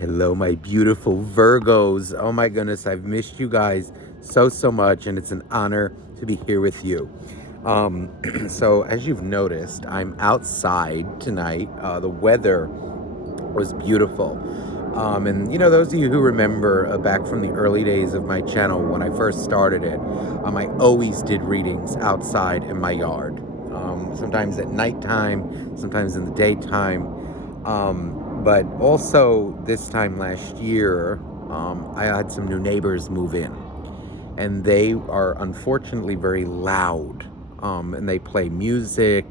Hello, my beautiful Virgos. Oh my goodness, I've missed you guys so much, and it's an honor to be here with you. So, as you've noticed, I'm outside tonight. The weather was beautiful. And those of you who remember back from the early days of my channel when I first started it, I always did readings outside in my yard. Sometimes at nighttime, sometimes in the daytime. But also this time last year, I had some new neighbors move in, and they are unfortunately very loud, and they play music,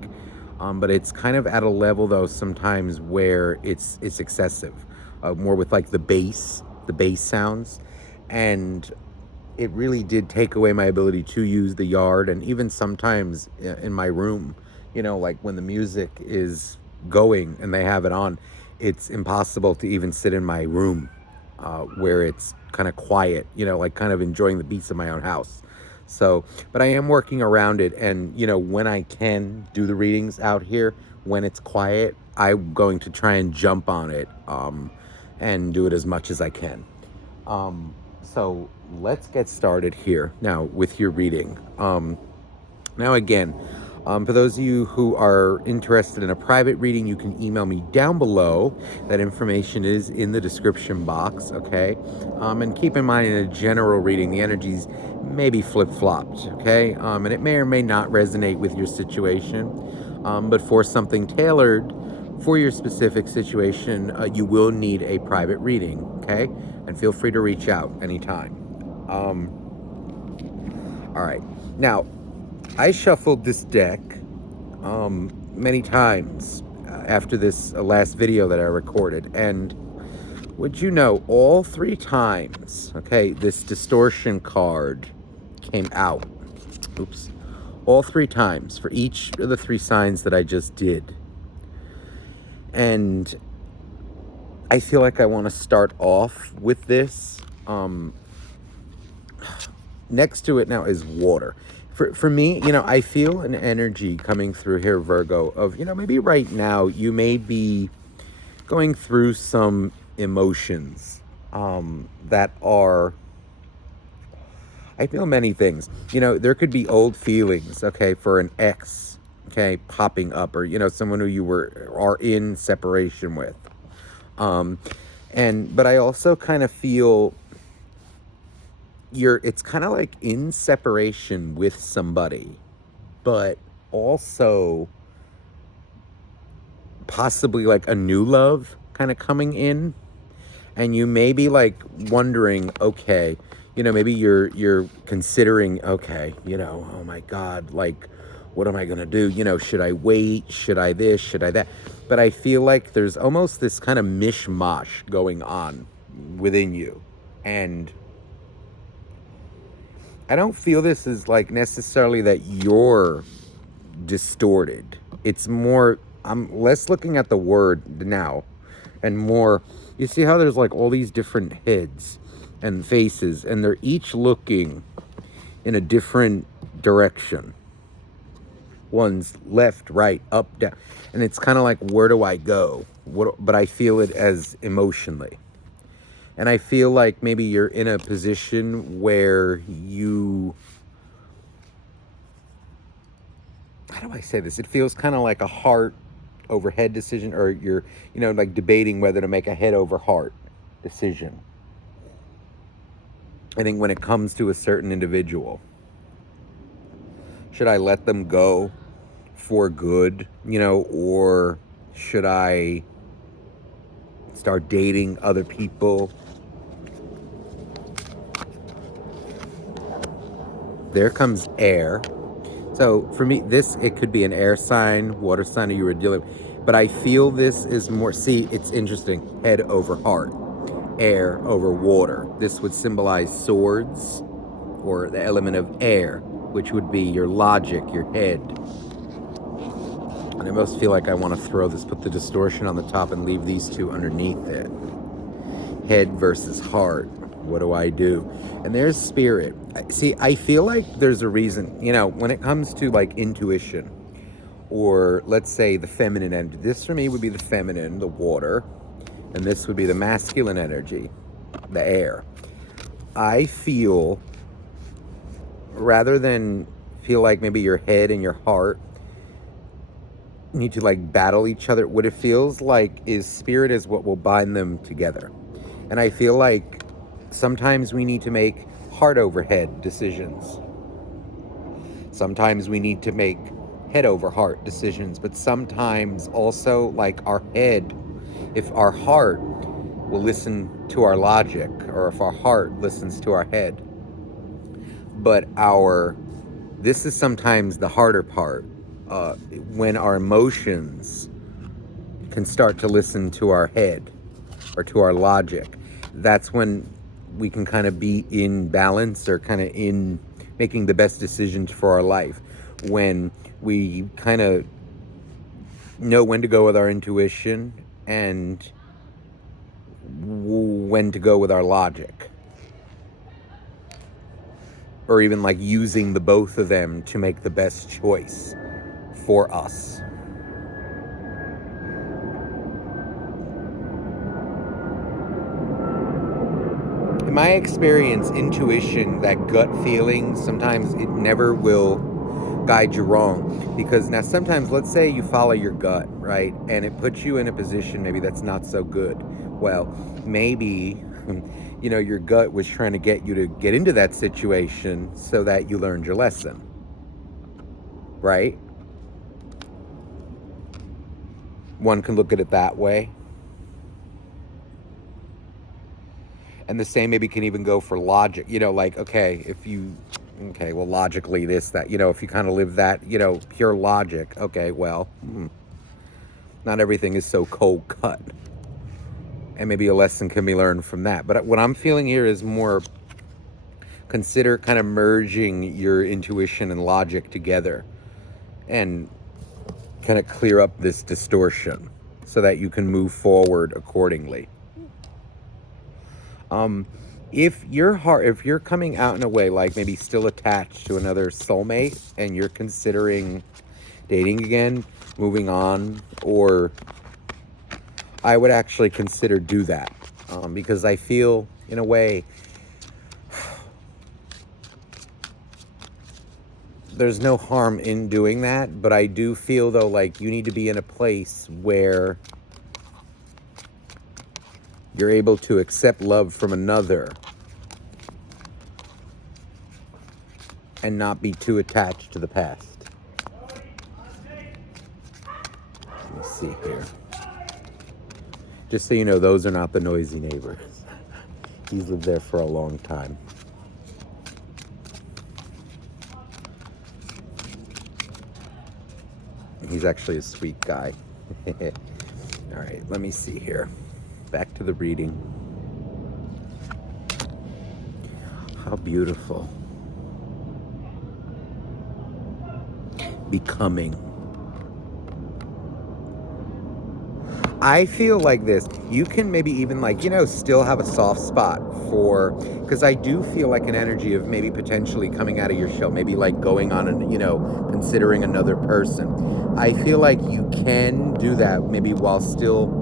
but it's kind of at a level though sometimes where it's excessive, more with like the bass sounds, and it really did take away my ability to use the yard, and even sometimes in my room, like when the music is going and they have it on, it's impossible to even sit in my room where it's kind of quiet, like kind of enjoying the beats of my own house. So, but I am working around it, and when I can do the readings out here, when it's quiet, I'm going to try and jump on it and do it as much as I can. So let's get started here now with your reading. Now again, for those of you who are interested in a private reading, you can email me down below. That information is in the description box, okay? And keep in mind, in a general reading, the energies may be flip-flopped, okay? And it may or may not resonate with your situation. But for something tailored for your specific situation, you will need a private reading, okay? And feel free to reach out anytime. All right. Now, I shuffled this deck many times after this last video that I recorded, and would you know, all three times, okay, this distortion card came out. Oops. All three times for each of the three signs that I just did. And I feel like I want to start off with this. Next to it now is water. For me, I feel an energy coming through here, Virgo, of, maybe right now you may be going through some emotions that are, I feel many things. There could be old feelings, okay, for an ex, okay, popping up, or, someone who you are in separation with. But I also kind of feel it's kind of like in separation with somebody, but also possibly like a new love kind of coming in, and you may be like wondering, okay, maybe you're considering, okay, oh my God, like, what am I gonna do? Should I wait? Should I this? Should I that? But I feel like there's almost this kind of mishmash going on within you, and I don't feel this is like necessarily that you're distorted. It's more, I'm less looking at the word now and more, you see how there's like all these different heads and faces, and they're each looking in a different direction. One's left, right, up, down. And it's kind of like, where do I go? But I feel it as emotionally. And I feel like maybe you're in a position where you, how do I say this? It feels kind of like a heart over head decision, or you're, like debating whether to make a head over heart decision. I think when it comes to a certain individual, should I let them go for good, or should I start dating other people? There comes air. So for me, it could be an air sign, water sign, or you were dealing, but I feel this is more, see, it's interesting, head over heart, air over water. This would symbolize swords, or the element of air, which would be your logic, your head. And I almost feel like I want to throw this, put the distortion on the top and leave these two underneath it. Head versus heart. What do I do? And there's spirit. See, I feel like there's a reason, when it comes to like intuition, or let's say the feminine end. This for me would be the feminine, the water. and this would be the masculine energy, the air. I feel, rather than feel like maybe your head and your heart need to like battle each other, what it feels like is spirit is what will bind them together. And I feel like sometimes we need to make heart over head decisions. Sometimes we need to make head over heart decisions, but sometimes also like our head, if our heart will listen to our logic, or if our heart listens to our head. But this is sometimes the harder part, when our emotions can start to listen to our head or to our logic. That's when we can kind of be in balance, or kind of in making the best decisions for our life. When we kind of know when to go with our intuition and when to go with our logic. Or even like using the both of them to make the best choice for us. In my experience, intuition, that gut feeling, sometimes it never will guide you wrong. Because now sometimes, let's say you follow your gut, right? And it puts you in a position maybe that's not so good. Well, maybe, your gut was trying to get you to get into that situation so that you learned your lesson, right? One can look at it that way. And the same maybe can even go for logic, like, well, logically this, that, if you kind of live that, pure logic, okay, well, not everything is so cold cut. And maybe a lesson can be learned from that. But what I'm feeling here is more, consider kind of merging your intuition and logic together and kind of clear up this distortion so that you can move forward accordingly. If you're coming out in a way like maybe still attached to another soulmate and you're considering dating again, moving on, or I would actually consider do that, because I feel in a way there's no harm in doing that, but I do feel though like you need to be in a place where you're able to accept love from another and not be too attached to the past. Let me see here. Just so you know, those are not the noisy neighbors. He's lived there for a long time. He's actually a sweet guy. All right, let me see here. Back to the reading. How beautiful. Becoming. I feel like this. You can maybe even still have a soft spot for, because I do feel like an energy of maybe potentially coming out of your shell, maybe like going on and, considering another person. I feel like you can do that maybe while still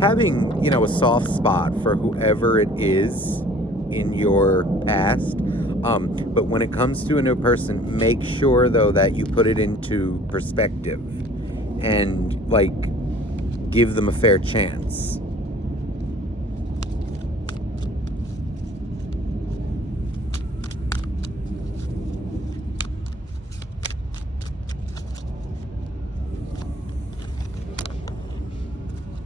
having, a soft spot for whoever it is in your past. But when it comes to a new person, make sure though that you put it into perspective and give them a fair chance.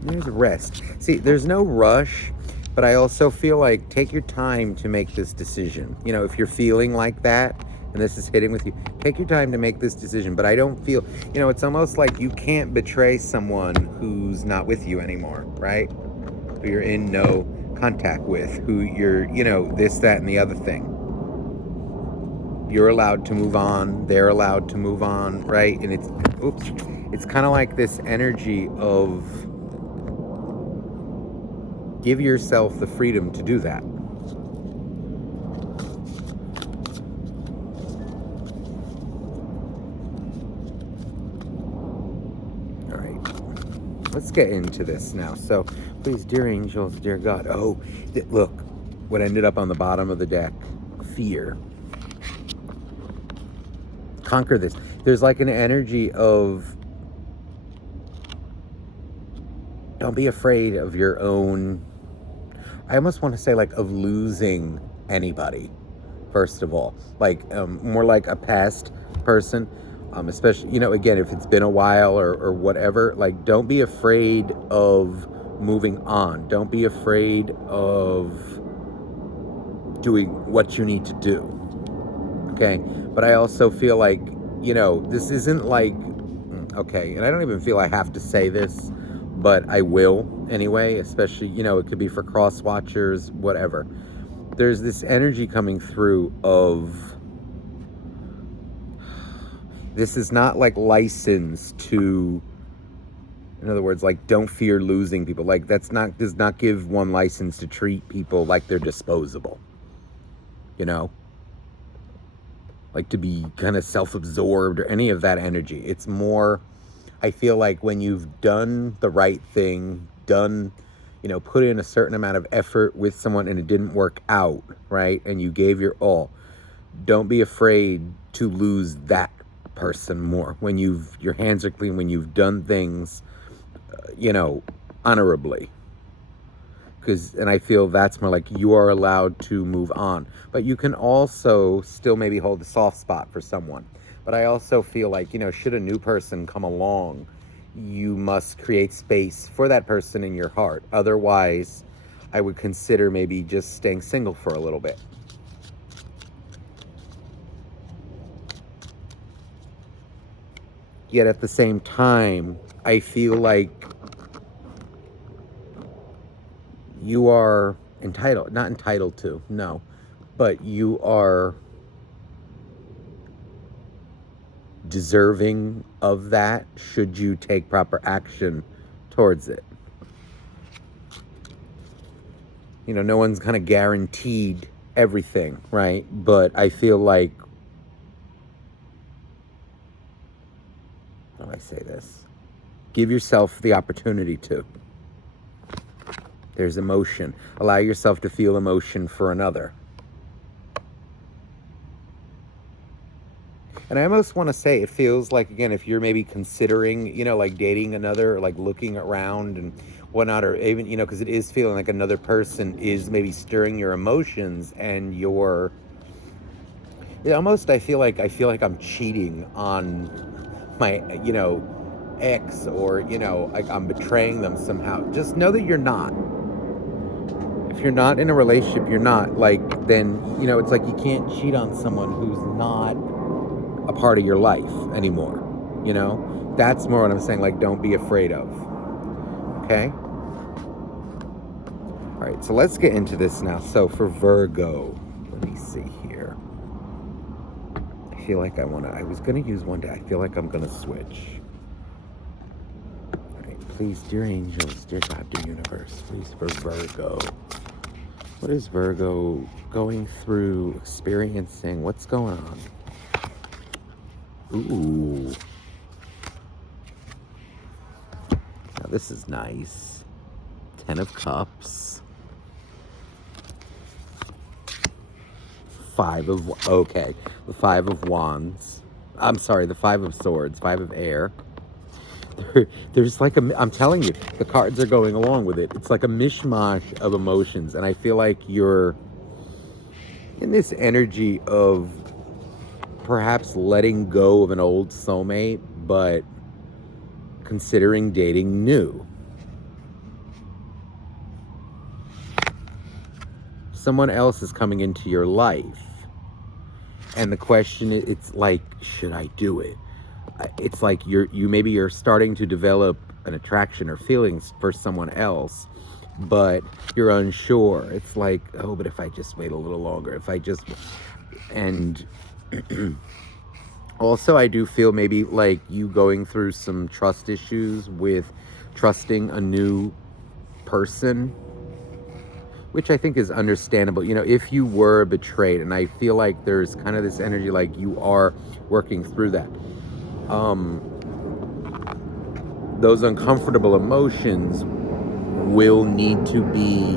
There's rest. See, there's no rush, but I also feel like take your time to make this decision. If you're feeling like that and this is hitting with you, take your time to make this decision. But I don't feel, it's almost like you can't betray someone who's not with you anymore, right? Who you're in no contact with, who you're, this, that, and the other thing. You're allowed to move on. They're allowed to move on, right? And it's kind of like this energy of give yourself the freedom to do that. All right. let's get into this now. So, please, dear angels, dear God. Oh, look, what ended up on the bottom of the deck: fear. Conquer this. There's like an energy of don't be afraid of your own. I almost want to say like of losing anybody. First of all, like more like a past person, especially, you know, again, if it's been a while or whatever, like don't be afraid of moving on. Don't be afraid of doing what you need to do. Okay. But I also feel like, you know, this isn't like, okay, and I don't even feel I have to say this, but I will anyway, especially, you know, it could be for cross watchers, whatever. There's this energy coming through of this is not like license to, in other words, like don't fear losing people. Like does not give one license to treat people like they're disposable. You know? Like to be kind of self-absorbed or any of that energy. It's more, I feel like when you've done the right thing, you know, put in a certain amount of effort with someone and it didn't work out, right? And you gave your all. Don't be afraid to lose that person more. When your hands are clean, when you've done things, you know, honorably. And I feel that's more like you are allowed to move on. But you can also still maybe hold a soft spot for someone. But I also feel like, you know, should a new person come along, you must create space for that person in your heart. Otherwise, I would consider maybe just staying single for a little bit. Yet at the same time, I feel like you are not entitled to, no, but you are deserving of that should you take proper action towards it. You know, no one's kind of guaranteed everything, right? But I feel like, how do I say this? Give yourself the opportunity to. There's emotion. Allow yourself to feel emotion for another. And I almost want to say, it feels like, again, if you're maybe considering, you know, like dating another, like looking around and whatnot, or even, you know, because it is feeling like another person is maybe stirring your emotions and almost, I feel like I'm cheating on my, you know, ex, or, you know, like I'm betraying them somehow. Just know that you're not. If you're not in a relationship, you're not, like, then, you know, it's like you can't cheat on someone who's not a part of your life anymore, you know? That's more what I'm saying, like, don't be afraid of, okay? All right, so let's get into this now. So for Virgo, let me see here. I feel like I was going to use one day. I feel like I'm going to switch. All right, please, dear angels, dear God, dear universe, please, for Virgo. What is Virgo going through, experiencing? What's going on? Ooh. Now this is nice. 10 of Cups. 5 of... Okay. The 5 of Wands. I'm sorry, the 5 of Swords. 5 of Air. There's like I'm telling you, the cards are going along with it. It's like a mishmash of emotions. And I feel like you're in this energy of perhaps letting go of an old soulmate, but considering dating new. Someone else is coming into your life. And the question is, it's like, should I do it? It's like you're starting to develop an attraction or feelings for someone else, but you're unsure. It's like, oh, but if I just wait a little longer, and also I do feel maybe like you going through some trust issues with trusting a new person, which I think is understandable. You know, if you were betrayed, and I feel like there's kind of this energy like you are working through that. those uncomfortable emotions will need to be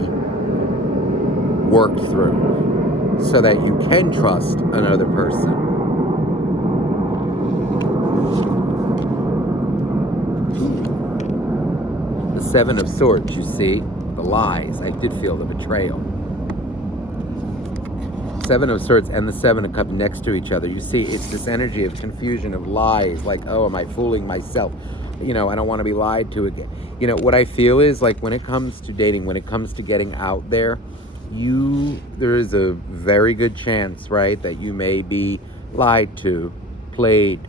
worked through so that you can trust another person. The Seven of Swords, you see, the lies. I did feel the betrayal. Seven of Swords and the Seven of Cups next to each other. You see, it's this energy of confusion, of lies, like, oh, am I fooling myself? I don't want to be lied to again. What I feel is, like, when it comes to dating, when it comes to getting out there, there is a very good chance, right, that you may be lied to, played,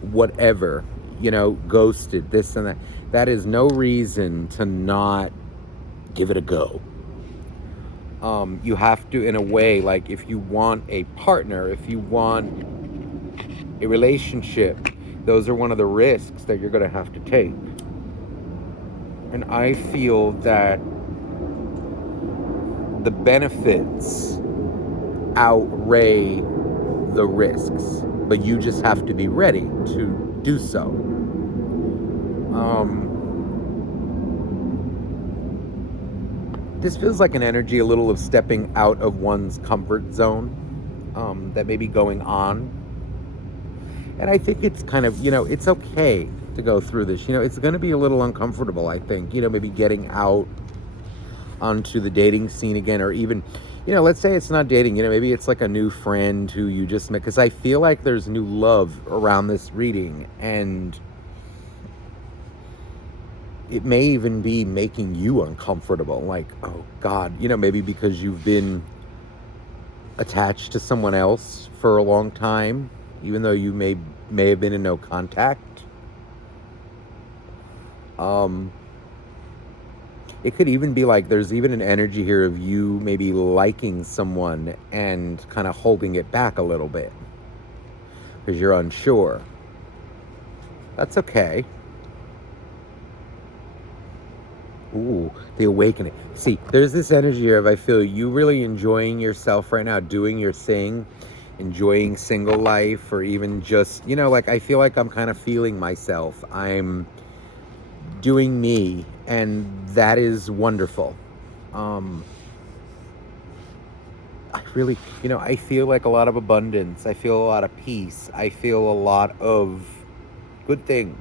whatever, ghosted, this and that. That is no reason to not give it a go. You have to, in a way, like, if you want a partner, if you want a relationship, those are one of the risks that you're going to have to take. And I feel that the benefits outweigh the risks, but you just have to be ready to do so. This feels like an energy a little of stepping out of one's comfort zone that may be going on. And I think it's kind of, it's okay to go through this. It's going to be a little uncomfortable, I think, maybe getting out onto the dating scene again, or even, let's say it's not dating, maybe it's like a new friend who you just met, because I feel like there's new love around this reading, and it may even be making you uncomfortable, like, oh God, maybe because you've been attached to someone else for a long time, even though you may have been in no contact. It could even be like there's even an energy here of you maybe liking someone and kind of holding it back a little bit because you're unsure. That's okay. Ooh, the awakening. See, there's this energy here of, I feel you really enjoying yourself right now, doing your thing, enjoying single life, or even just, like, I feel like I'm kind of feeling myself. I'm doing me, and that is wonderful. I really, I feel like a lot of abundance. I feel a lot of peace. I feel a lot of good things.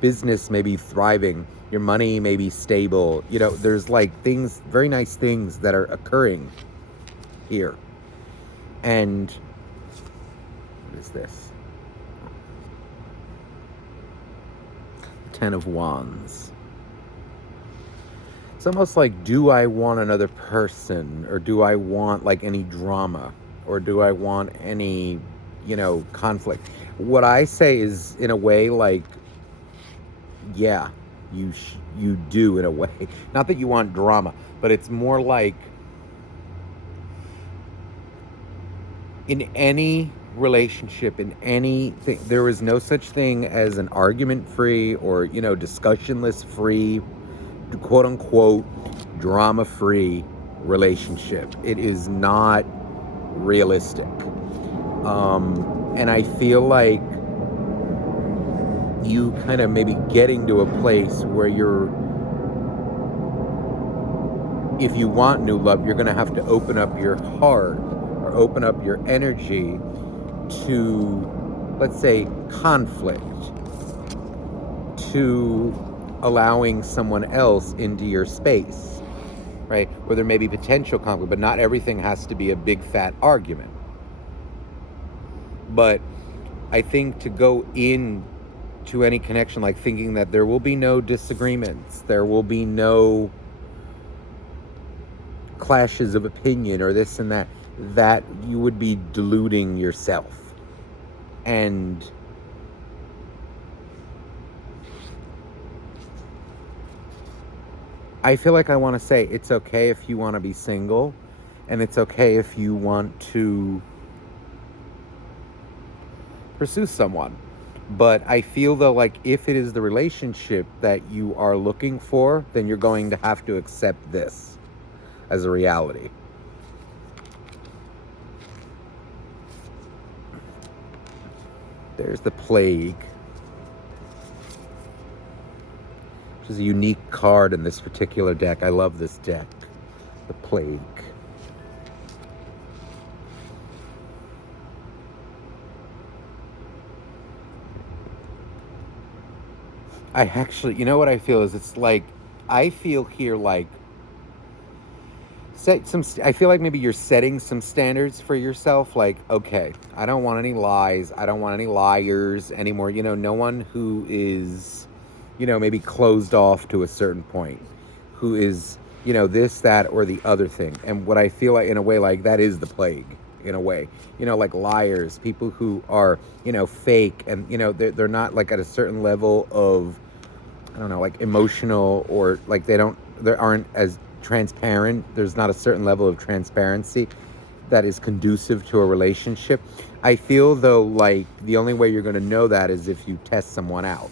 Business may be thriving. Your money may be stable. There's like things, very nice things that are occurring here. And what is this? Ten of Wands. It's almost like, do I want another person, or do I want like any drama, or do I want any, conflict? What I say is, in a way, like, yeah, you do, in a way. Not that you want drama, but it's more like, in any relationship, in anything, there is no such thing as an argument-free or, discussionless-free, quote-unquote, drama-free relationship. It is not realistic. And I feel like you kind of maybe getting to a place where if you want new love, you're going to have to open up your heart or open up your energy to, let's say, conflict, to allowing someone else into your space, right? Where there may be potential conflict, but not everything has to be a big fat argument. But I think to go in to any connection like thinking that there will be no disagreements, there will be no clashes of opinion or this and that, that you would be deluding yourself. And I feel like I want to say it's okay if you want to be single, and it's okay if you want to pursue someone. But I feel, though, like if it is the relationship that you are looking for, then you're going to have to accept this as a reality. There's the plague. which is a unique card in this particular deck. I love this deck. The Plague. I actually, you know what I feel is it's like, I feel here like, I feel like maybe you're setting some standards for yourself. Like, okay, I don't want any lies. I don't want any liars anymore. You know, no one who is, you know, maybe closed off to a certain point, who is, you know, this, that, or the other thing. And what I feel like, in a way, like that is the plague, in a way, you know, like liars, people who are, you know, fake, and, you know, they're not like at a certain level of, I don't know, like emotional, or like they aren't as transparent. There's not a certain level of transparency that is conducive to a relationship. I feel though like the only way you're going to know that is if you test someone out.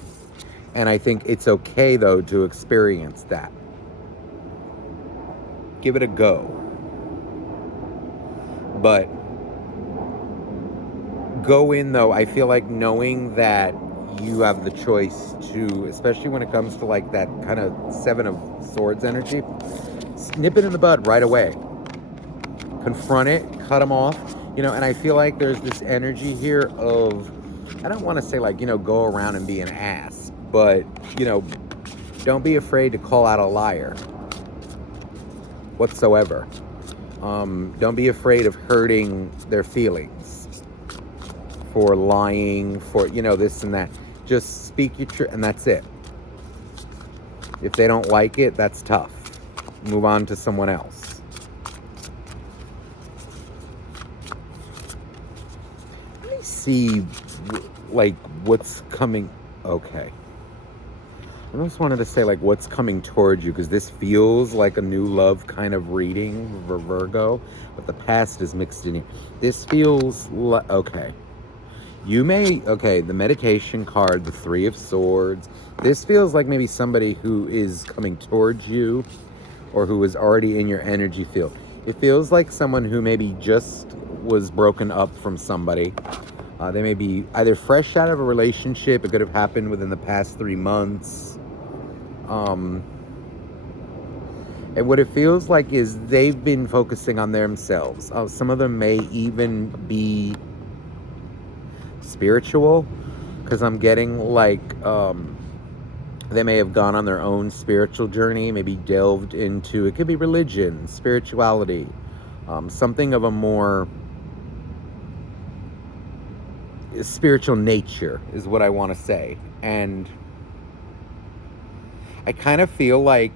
And I think it's okay though to experience that. Give it a go. But go in though, I feel like knowing that you have the choice to, especially when it comes to like that kind of Seven of Swords energy, nip it in the bud right away. Confront it, cut them off, you know. And I feel like there's this energy here of, I don't want to say like, you know, go around and be an ass, but, you know, don't be afraid to call out a liar whatsoever. Don't be afraid of hurting their feelings for lying, for, you know, this and that. Just speak your truth, and that's it. If they don't like it, that's tough. Move on to someone else. Let me see, like, what's coming. Okay. I just wanted to say, like, what's coming towards you, because this feels like a new love kind of reading for Virgo, but the past is mixed in here. This feels like, okay. You may, okay, the meditation card, the Three of Swords. This feels like maybe somebody who is coming towards you, or who is already in your energy field. It feels like someone who maybe just was broken up from somebody. They may be either fresh out of a relationship. It could have happened within the past 3 months. And what it feels like is they've been focusing on themselves. Some of them may even be spiritual, because I'm getting like they may have gone on their own spiritual journey, maybe delved into, it could be religion, spirituality, something of a more spiritual nature is what I want to say. And I kind of feel like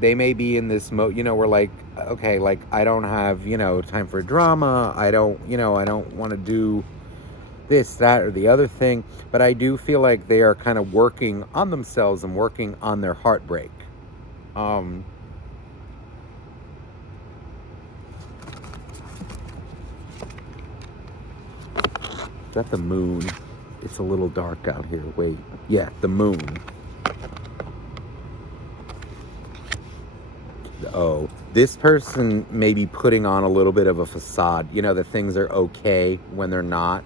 they may be in this mode, you know, where like, okay, like I don't have, you know, time for drama. I don't want to do this, that, or the other thing. But I do feel like they are kind of working on themselves and working on their heartbreak. Is that the moon? It's a little dark out here. Wait. Yeah, the moon. Oh, this person may be putting on a little bit of a facade, you know, that things are okay when they're not.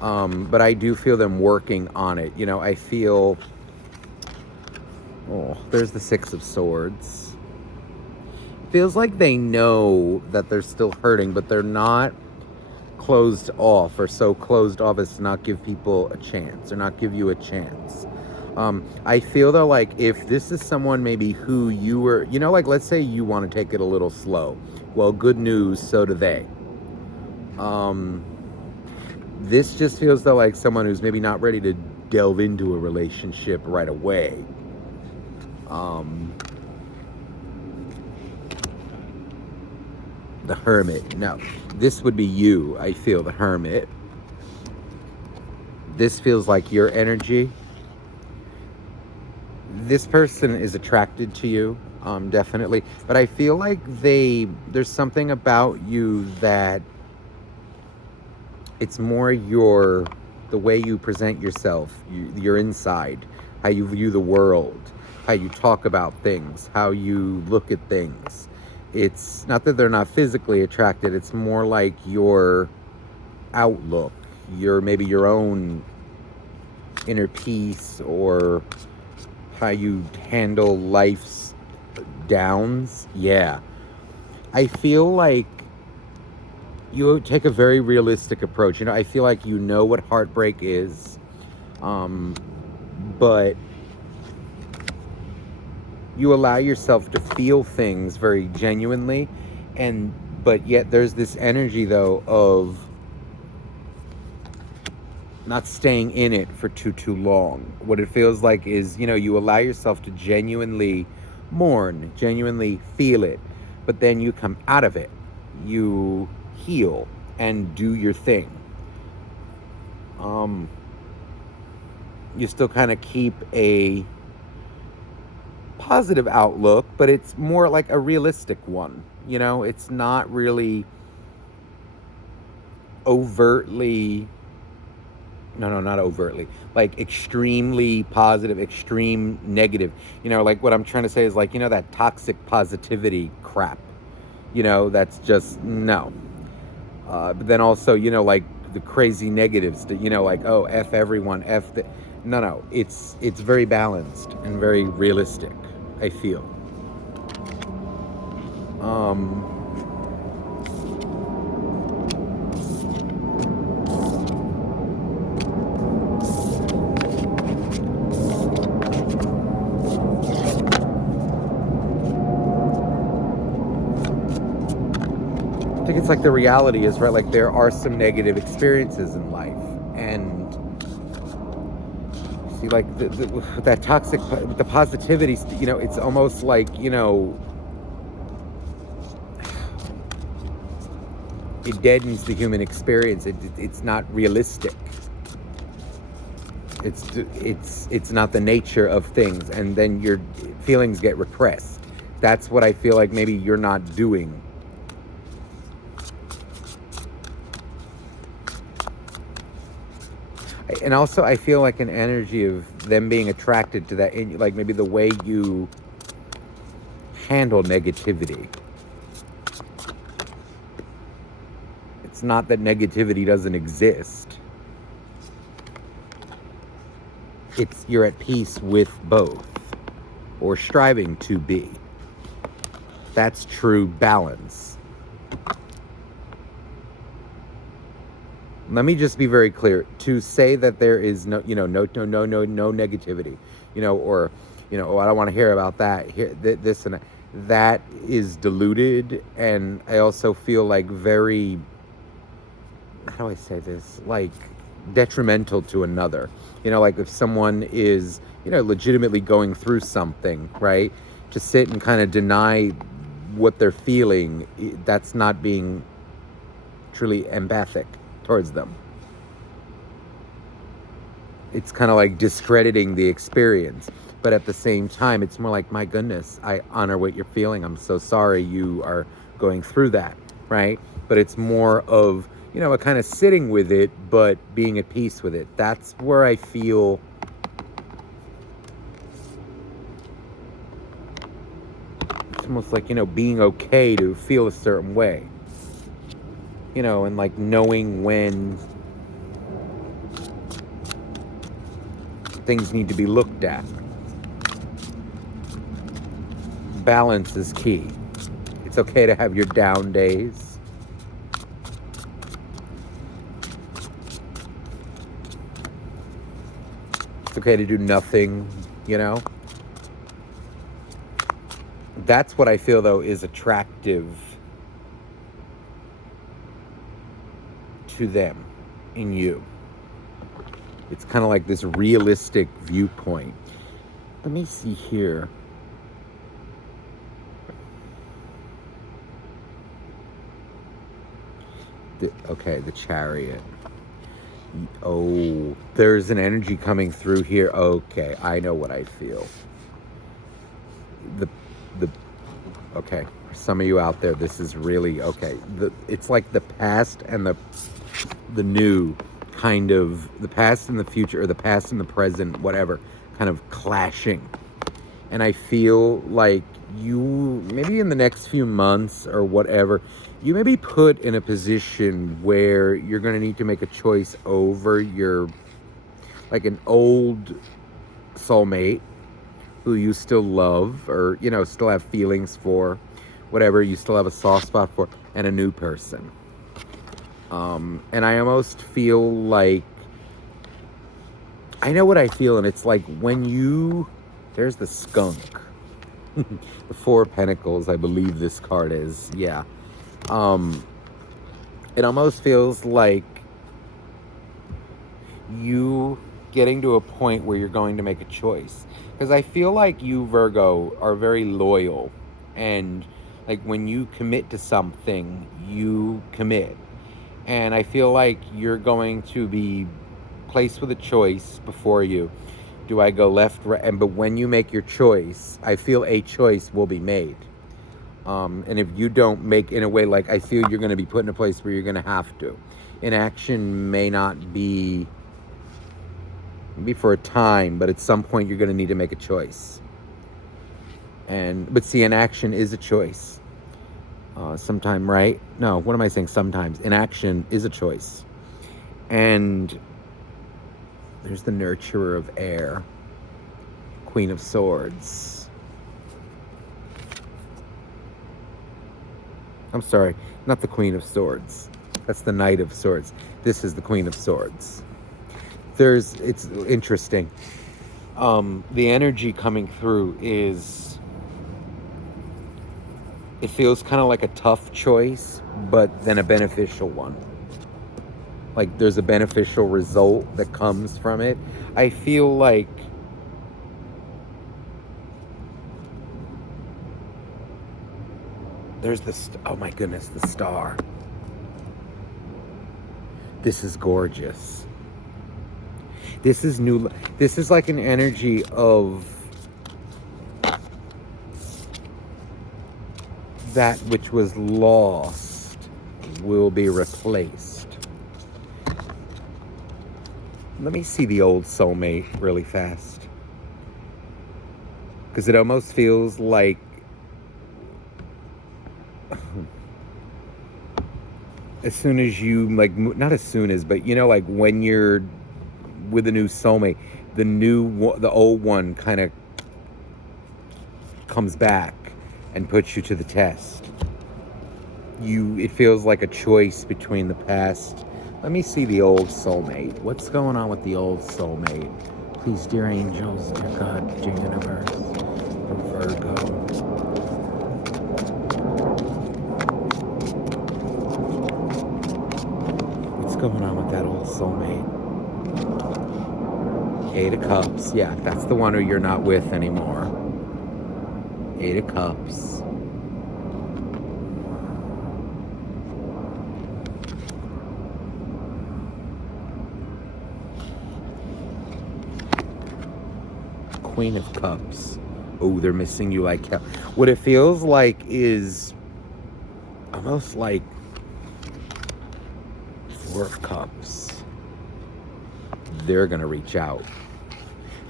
But I do feel them working on it. You know, I feel, oh, there's the Six of Swords. Feels like they know that they're still hurting, but they're not closed off, or so closed off as to not give people a chance, or not give you a chance. I feel though, like if this is someone maybe who you were, you know, like let's say you want to take it a little slow. Well, good news, so do they. This just feels though like someone who's maybe not ready to delve into a relationship right away. The Hermit. No, this would be you. I feel the Hermit. This feels like your energy. This person is attracted to you, definitely. But I feel like there's something about you that it's more the way you present yourself, your inside, how you view the world, how you talk about things, how you look at things. It's not that they're not physically attracted. It's more like your outlook, maybe your own inner peace, or how you handle life's downs. Yeah. I feel like you take a very realistic approach. You know, I feel like you know what heartbreak is, but you allow yourself to feel things very genuinely, and but yet there's this energy though of not staying in it for too long. What it feels like is, you know, you allow yourself to genuinely mourn, genuinely feel it, but then you come out of it. You heal and do your thing. You still kind of keep a positive outlook, but it's more like a realistic one. You know, it's not really overtly, no, not overtly, like extremely positive, extreme negative. You know, like what I'm trying to say is like, you know, that toxic positivity crap, you know, that's just no. But then also, you know, like the crazy negatives, you know, like, oh, F everyone, F the, no, it's very balanced and very realistic, I feel. I think it's like the reality is, right, like there are some negative experiences in life, and see, like that toxic, the positivity, you know, it's almost like, you know, it deadens the human experience. It's not realistic. It's not the nature of things, and then your feelings get repressed. That's what I feel like maybe you're not doing. And also, I feel like an energy of them being attracted to that, like maybe the way you handle negativity. It's not that negativity doesn't exist. It's you're at peace with both, or striving to be. That's true balance. Let me just be very clear. To say that there is no, you know, no negativity, you know, or, you know, oh, I don't want to hear about that. Here, this and that is diluted, and I also feel like very, how do I say this? Like detrimental to another. You know, like if someone is, you know, legitimately going through something, right? To sit and kind of deny what they're feeling, that's not being truly empathic towards them. It's kind of like discrediting the experience. But at the same time, it's more like, my goodness, I honor what you're feeling. I'm so sorry you are going through that, right? But it's more of, you know, a kind of sitting with it, but being at peace with it. That's where I feel it's almost like, you know, being okay to feel a certain way. You know, and like knowing when things need to be looked at. Balance is key. It's okay to have your down days. It's okay to do nothing, you know? That's what I feel, though, is attractive to them in you. It's kind of like this realistic viewpoint. Let me see here. Okay, the Chariot. Oh, there's an energy coming through here. Okay, I know what I feel. Okay, for some of you out there, this is really okay. It's like the past and the new, kind of the past and the future, or the past and the present, whatever, kind of clashing. And I feel like you, maybe in the next few months or whatever, you may be put in a position where you're going to need to make a choice over your, like an old soulmate, who you still love or, still have feelings for, whatever, you still have a soft spot for, and a new person. And I almost feel like, I know what I feel, and it's like there's the skunk. The Four of Pentacles, I believe this card is, yeah. It almost feels like you getting to a point where you're going to make a choice. Because I feel like you, Virgo, are very loyal. And like when you commit to something, you commit. And I feel like you're going to be placed with a choice before you. Do I go left, right? But when you make your choice, I feel a choice will be made. And if you don't make in a way, like I feel you're going to be put in a place where you're going to have to. Inaction may not be for a time, but at some point you're going to need to make a choice. But see, inaction is a choice. Sometime, right? No, what am I saying? Sometimes inaction is a choice. And there's the nurturer of air, Queen of Swords. I'm sorry, not the Queen of Swords. That's the Knight of Swords. This is the Queen of Swords. It's interesting. The energy coming through is, it feels kind of like a tough choice, but then a beneficial one. Like there's a beneficial result that comes from it. I feel like there's oh my goodness, the star. This is gorgeous. This is new. This is like an energy of that which was lost will be replaced. Let me see the old soulmate really fast. Because it almost feels like as soon as you, like, not as soon as, but like when you're with a new soulmate, the old one kind of comes back and puts you to the test. It feels like a choice between the past. Let me see the old soulmate. What's going on with the old soulmate? Please, dear angels, dear God, dear universe, for Virgo. What's going on with that old soulmate? Eight of Cups. Yeah, that's the one who you're not with anymore. Eight of Cups. Queen of Cups. Oh, they're missing you like hell. What it feels like is almost like Four of Cups. They're going to reach out.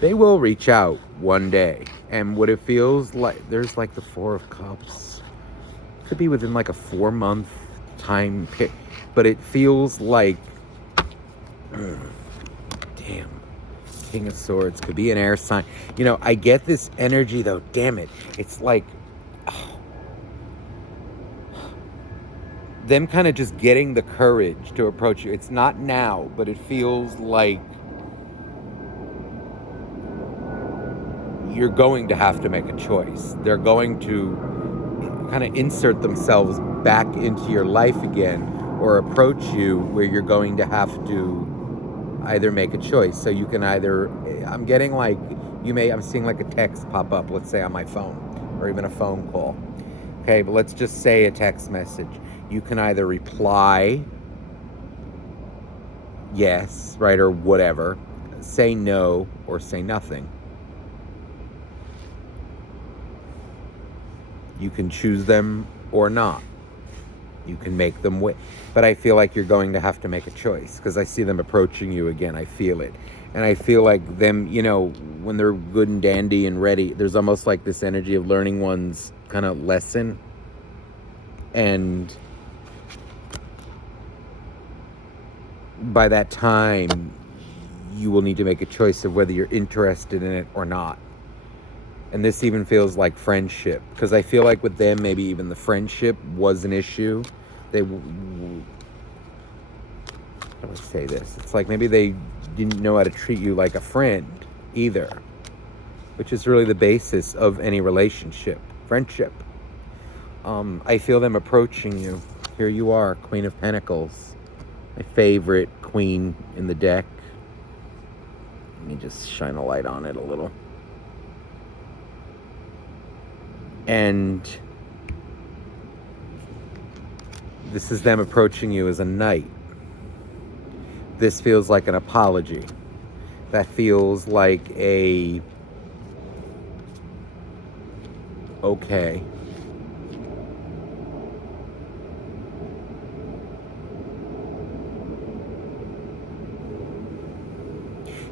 They will reach out one day. And what it feels like, there's like the Four of Cups. Could be within like a 4-month time period. But it feels like, damn. King of Swords could be an air sign. I get this energy though. Damn it. It's like them kind of just getting the courage to approach you. It's not now, but it feels like you're going to have to make a choice. They're going to kind of insert themselves back into your life again or approach you where you're going to have to either make a choice. So you can either, I'm getting like, I'm seeing like a text pop up, let's say on my phone, or even a phone call. Okay, but let's just say a text message. You can either reply, yes, right, or whatever, say no, or say nothing. You can choose them or not. You can make them wait. But I feel like you're going to have to make a choice because I see them approaching you again. I feel it. And I feel like them, when they're good and dandy and ready, there's almost like this energy of learning one's kind of lesson. And by that time, you will need to make a choice of whether you're interested in it or not. And this even feels like friendship, because I feel like with them, maybe even the friendship was an issue. How do I say this? It's like maybe they didn't know how to treat you like a friend either, which is really the basis of any relationship, friendship. I feel them approaching you. Here you are, Queen of Pentacles, my favorite queen in the deck. Let me just shine a light on it a little. And this is them approaching you as a knight. This feels like an apology. That feels like a, okay.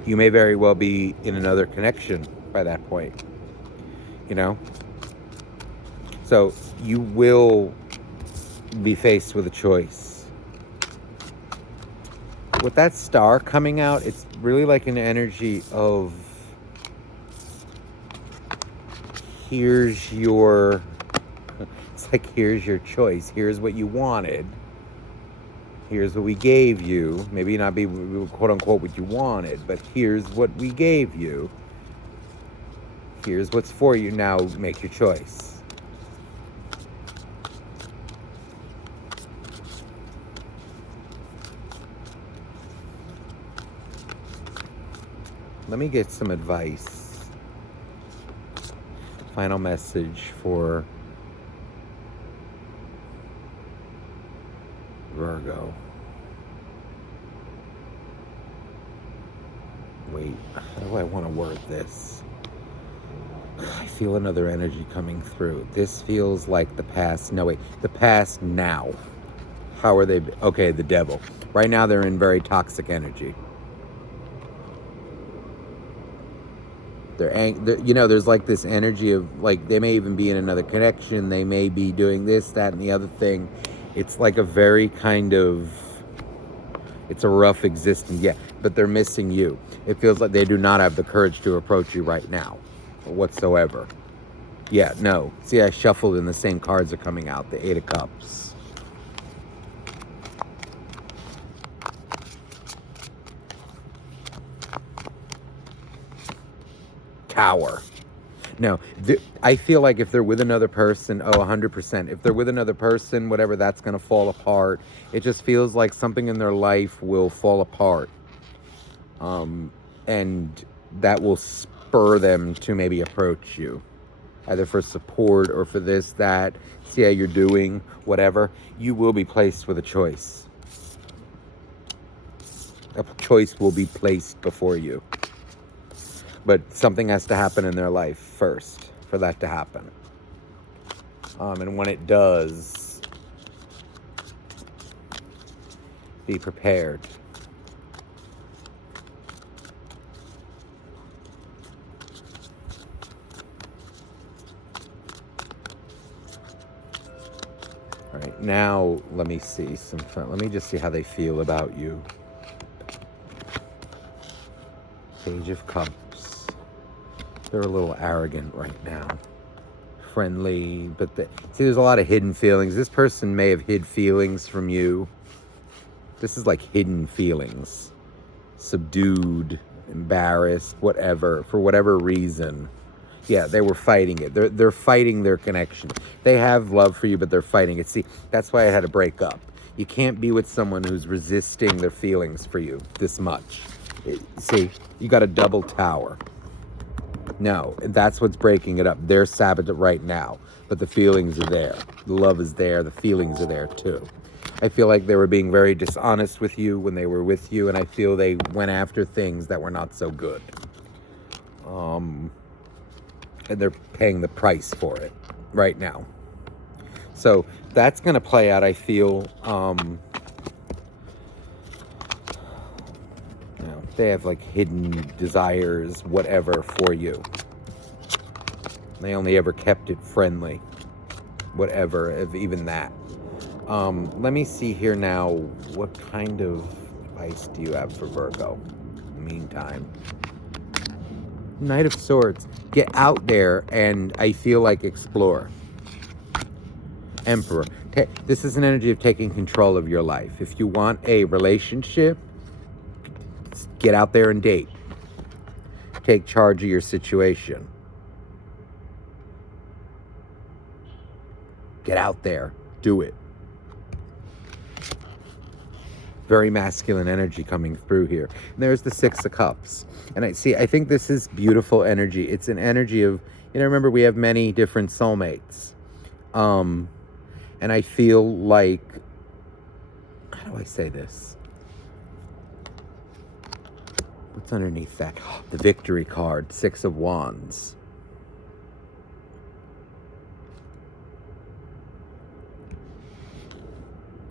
You may very well be in another connection by that point, you know? So you will be faced with a choice. With that star coming out, it's really like an energy of, here's your, it's like, here's your choice. Here's what you wanted. Here's what we gave you. Maybe not be quote unquote what you wanted, but here's what we gave you. Here's what's for you. Now make your choice. Let me get some advice. Final message for Virgo. Wait, how do I want to word this? I feel another energy coming through. This feels like the past. No, wait, the past now. How are they? Okay, the devil. Right now they're in very toxic energy. They're you know, there's like this energy of, like, they may even be in another connection. They may be doing this, that, and the other thing. It's like a very kind of, it's a rough existence, yeah, but they're missing you. It feels like they do not have the courage to approach you right now, whatsoever. Yeah, no. See, I shuffled and the same cards are coming out, the Eight of Cups. Tower. No, I feel like if they're with another person, 100%. If they're with another person, whatever, that's going to fall apart. It just feels like something in their life will fall apart. And that will spur them to maybe approach you. Either for support or for this, that, see how you're doing, whatever. You will be placed with a choice. A choice will be placed before you. But something has to happen in their life first for that to happen. And when it does, be prepared. All right, now let me see some fun. Let me just see how they feel about you. Page of Cups. They're a little arrogant right now. Friendly, but see, there's a lot of hidden feelings. This person may have hid feelings from you. This is like hidden feelings. Subdued, embarrassed, whatever, for whatever reason. Yeah, they were fighting it. They're fighting their connection. They have love for you, but they're fighting it. See, that's why I had to break up. You can't be with someone who's resisting their feelings for you this much. See, you got a double tower. No, that's what's breaking it up. They're sabotaging it right now, but the feelings are there. The love is there. The feelings are there too. I feel like they were being very dishonest with you when they were with you, and I feel they went after things that were not so good. And they're paying the price for it right now. So that's going to play out, I feel. They have like hidden desires, whatever, for you. They only ever kept it friendly, whatever, if even that. Let me see here now. What kind of advice do you have for Virgo in the meantime? Knight of Swords. Get out there and I feel like explore. Emperor. This is an energy of taking control of your life. If you want a relationship, get out there and date. Take charge of your situation. Get out there. Do it. Very masculine energy coming through here. And there's the Six of Cups. And I think this is beautiful energy. It's an energy of, remember we have many different soulmates. And I feel like, how do I say this? What's underneath that? The Victory card, Six of Wands.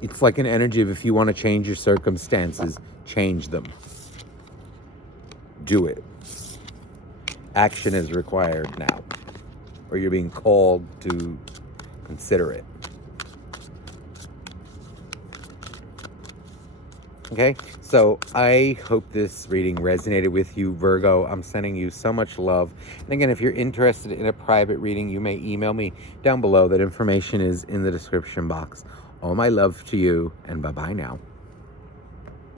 It's like an energy of if you want to change your circumstances, change them. Do it. Action is required now. Or you're being called to consider it. Okay, so I hope this reading resonated with you, Virgo. I'm sending you so much love. And again, if you're interested in a private reading, you may email me down below. That information is in the description box. All my love to you, and bye-bye now.